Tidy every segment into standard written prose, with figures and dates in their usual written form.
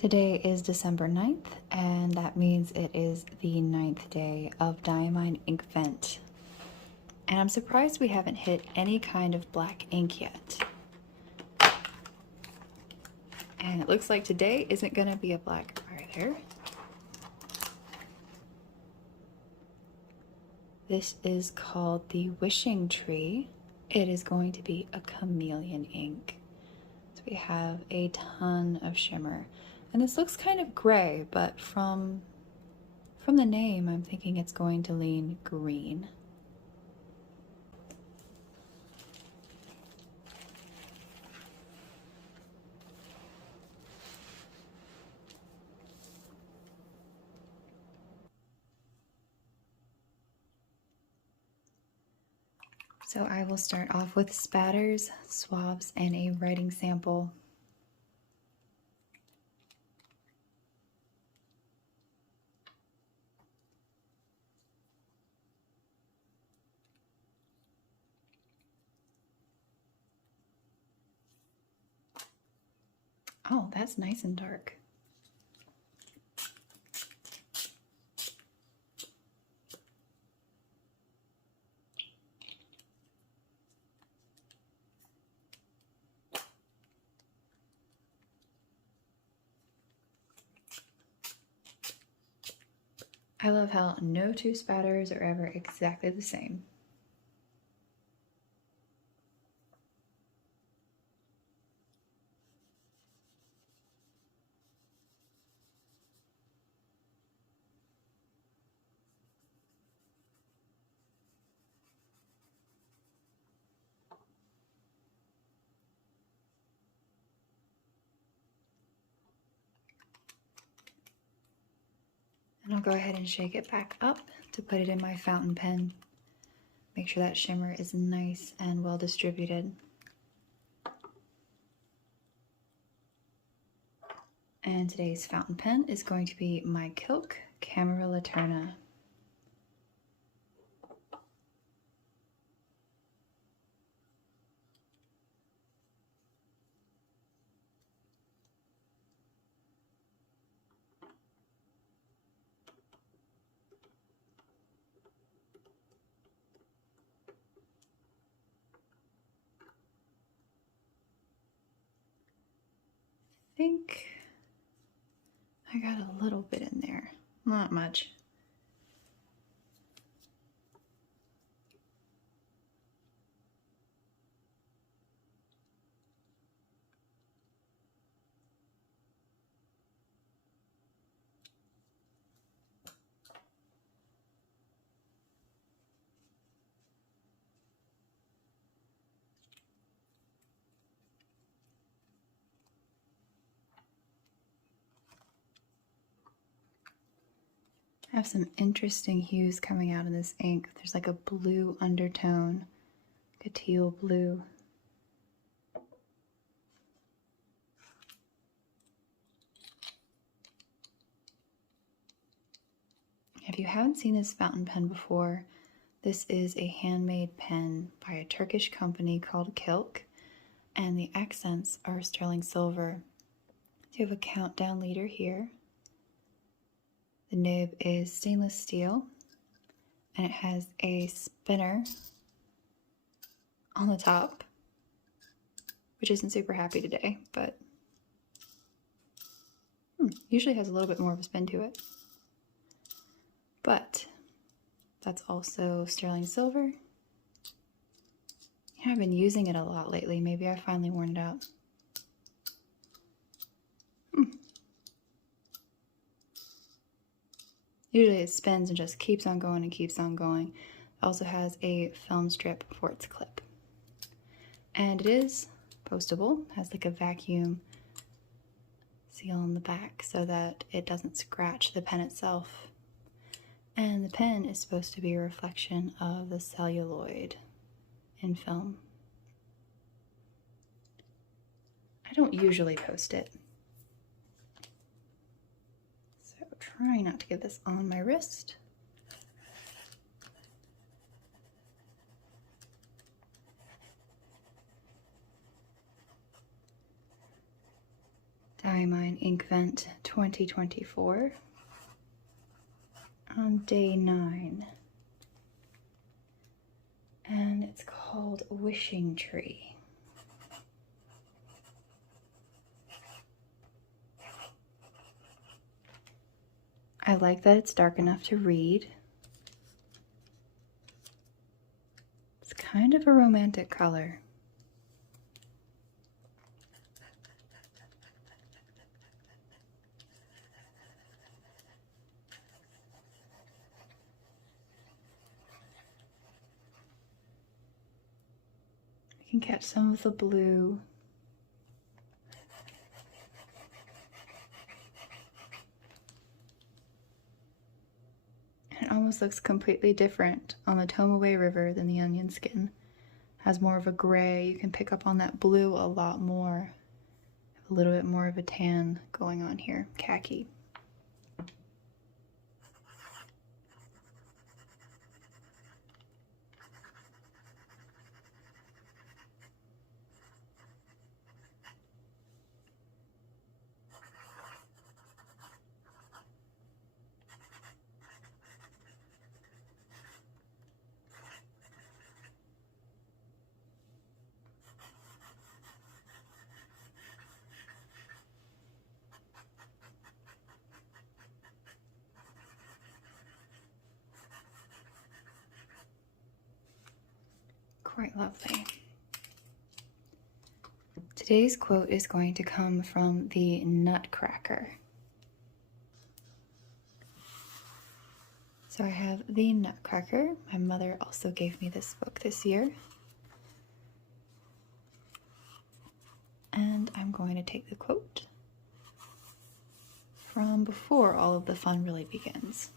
Today is December 9th, and that means it is the 9th day of Diamine Inkvent. And I'm surprised we haven't hit any kind of black ink yet. And it looks like today isn't going to be a black either. This is called the Wishing Tree. It is going to be a chameleon ink. So we have a ton of shimmer. And this looks kind of gray, but from the name, I'm thinking it's going to lean green. So I will start off with spatters, swabs, and a writing sample. Oh, that's nice and dark. I love how no two spatters are ever exactly the same. And I'll go ahead and shake it back up to put it in my fountain pen. Make sure that shimmer is nice and well distributed. And today's fountain pen is going to be my Kilk Camera Laterna. I think I got a little bit in there, not much. I have some interesting hues coming out of this ink. There's like a blue undertone, like a teal blue. If you haven't seen this fountain pen before, this is a handmade pen by a Turkish company called Kilk, and the accents are sterling silver. So you have a countdown leader here. The nib is stainless steel, and it has a spinner on the top, which isn't super happy today, but usually has a little bit more of a spin to it. But that's also sterling silver. Yeah, I've been using it a lot lately. Maybe I finally worn it out. Usually it spins and just keeps on going and keeps on going. It also has a film strip for its clip. And it is postable, has like a vacuum seal on the back so that it doesn't scratch the pen itself. And the pen is supposed to be a reflection of the celluloid in film. I don't usually post it, so trying not to get this on my wrist. Diamine Inkvent 2024 on day 9. And it's called Wishing Tree. I like that it's dark enough to read. It's kind of a romantic color. You can catch some of the blue. It almost looks completely different on the Tomoe River than the onion skin. Has more of a gray. You can pick up on that blue a lot more. A little bit more of a tan going on here, khaki. Quite lovely. Today's quote is going to come from the Nutcracker. So I have the Nutcracker. My mother also gave me this book this year. And I'm going to take the quote from before all of the fun really begins.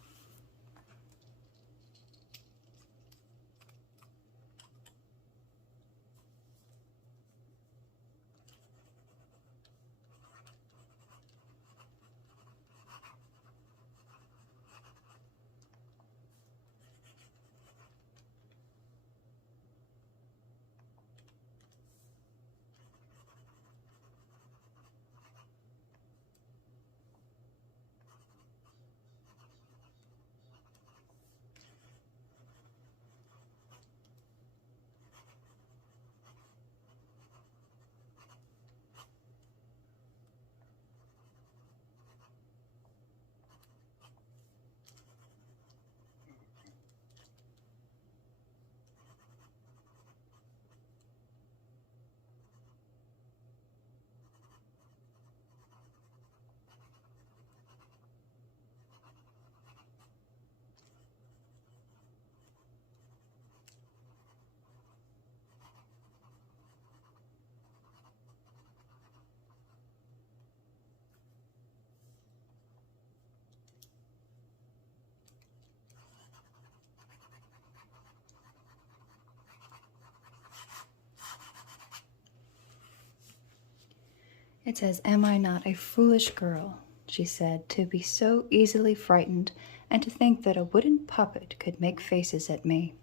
It says, "Am I not a foolish girl," she said, "to be so easily frightened and to think that a wooden puppet could make faces at me?"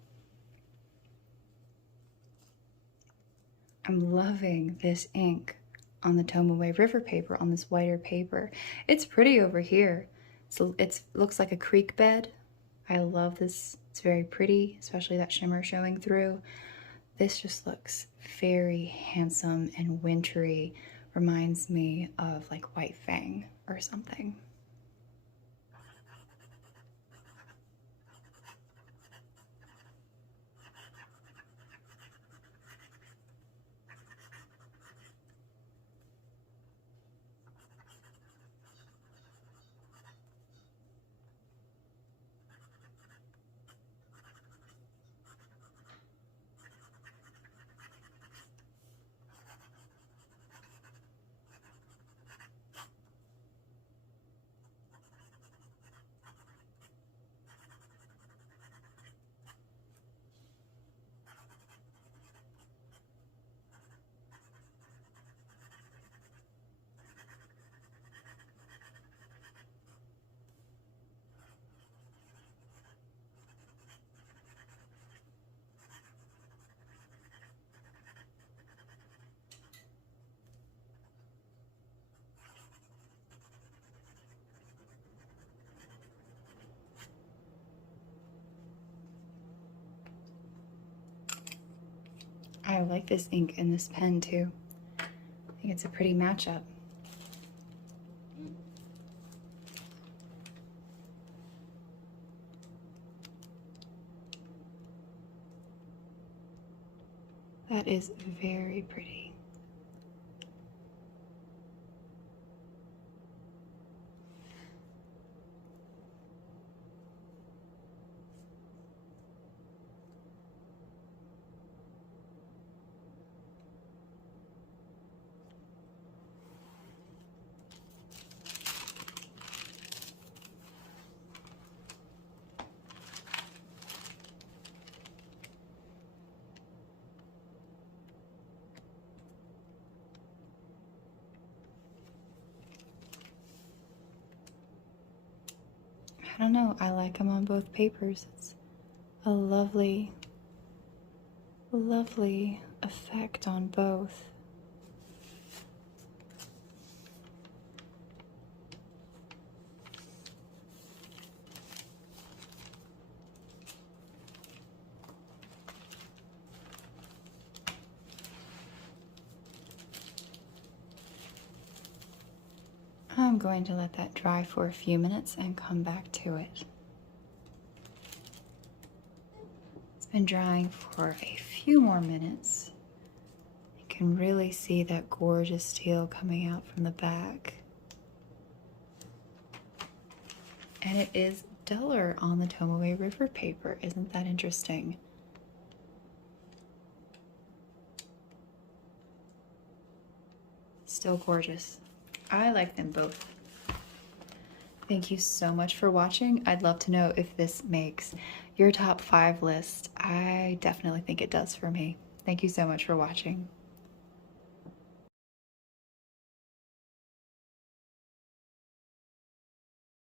I'm loving this ink on the Tomoe River Paper, on this whiter paper. It's pretty over here. So it looks like a creek bed. I love this. It's very pretty, especially that shimmer showing through. This just looks very handsome and wintry. Reminds me of like White Fang or something. I like this ink and this pen too. I think it's a pretty matchup. That is very pretty. I don't know, I like them on both papers. It's a lovely, lovely effect on both. I'm going to let that dry for a few minutes and come back to it. It's been drying for a few more minutes. You can really see that gorgeous steel coming out from the back. And it is duller on the Tomoe River paper. Isn't that interesting? Still gorgeous. I like them both. Thank you so much for watching. I'd love to know if this makes your top 5 list. I definitely think it does for me. Thank you so much for watching.